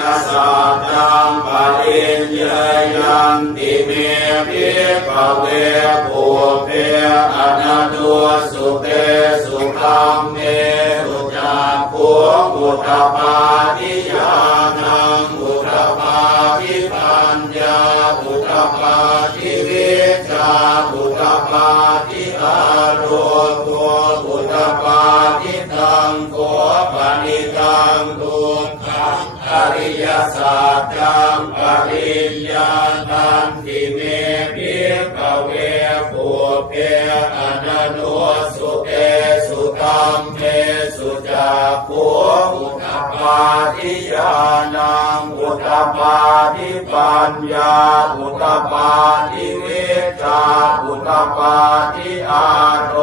ยาสัจจังปะริญเยยังติเมพิภเวภูเพอนันตุสุเตสุขังเมสุจักขัวอุตปาทิยานังอุตตปาทิปัญญาอุตปาทิวิชาอุตปาทิอาโรโกอุตปาทิตังโกปนิตังทุ ริยสัจจังปริญญาตันติเมพิภเวภูเพอนันโนสุเตสุตัมเมสุจักขุอุตปาทิยานังอุตปาทิปัญญาอุตปาทิเวชาอุตปาทิอารโ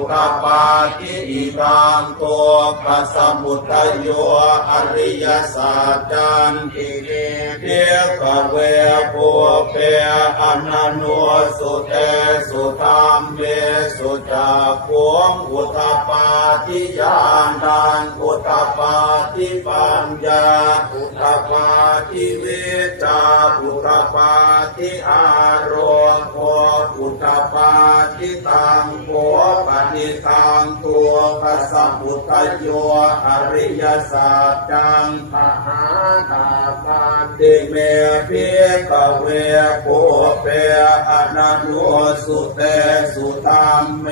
กอุตปาทิอิตังตัวปัสมุทโยอริยสัจจันติเนเพียกเวโพเปอนันโนสุเตสุธรรมเม สุจักขวงอุตตปาทิยานังอุตปาทิปัญญาอุตปาทิเวชาอุตปาทิอาโรโกอุตตปาทิตังโกปณิตังตัวปัสสะมุทโยอริยสัจจังปะหาตาปาติเมพิกเวโพเป อนันโนสุเตสุธรรมเม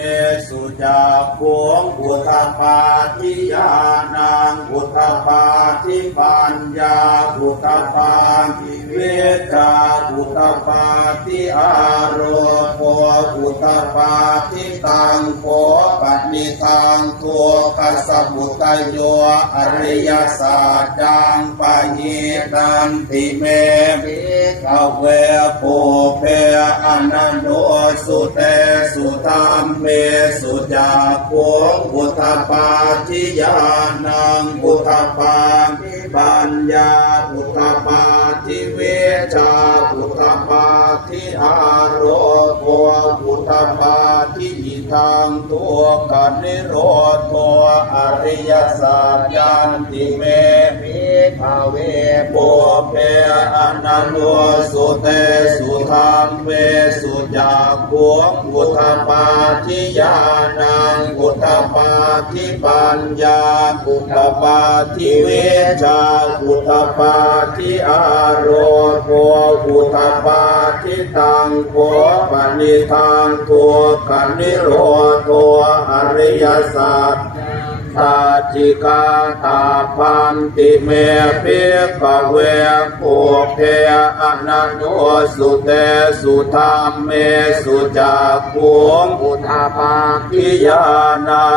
สุจักวงอุทธปาทิยานังอุทธปาทิปัญญาอุทธปาทิเวชาอุทธปาทิอาโรโกอุทธปาทิตังโก ปณิทังตัวกัสสมุทโยอริยสัจจังปะหิตันติเมภิกขเวโพเพอนันโดสุเตสุธรรมเมสุจักวงอุทธปาทิยานังอุทธปาทิปัญญาอุทธปาทิเวชาอุทธปาทิอาโรโกอุทธปา ทิอิทังตัวกันนิโรธตัวอริยสัจจันติเมภิกขเวโพเพอนันโสุเตสุธรรมเมสุจักขวงอุทปาทิยานังอุทปาทิปัญญาอุทปาทิเวชาอุทปาทิอารโรโกอุทปา ทิตังโกปณิทังตัวกันนิโรตัวอริยสัจตาจิกาตาพันติเมเพิกเวภูเพอนันโนสุเตสุธรรมเมสุจักขุงอุทาปาคิยานัง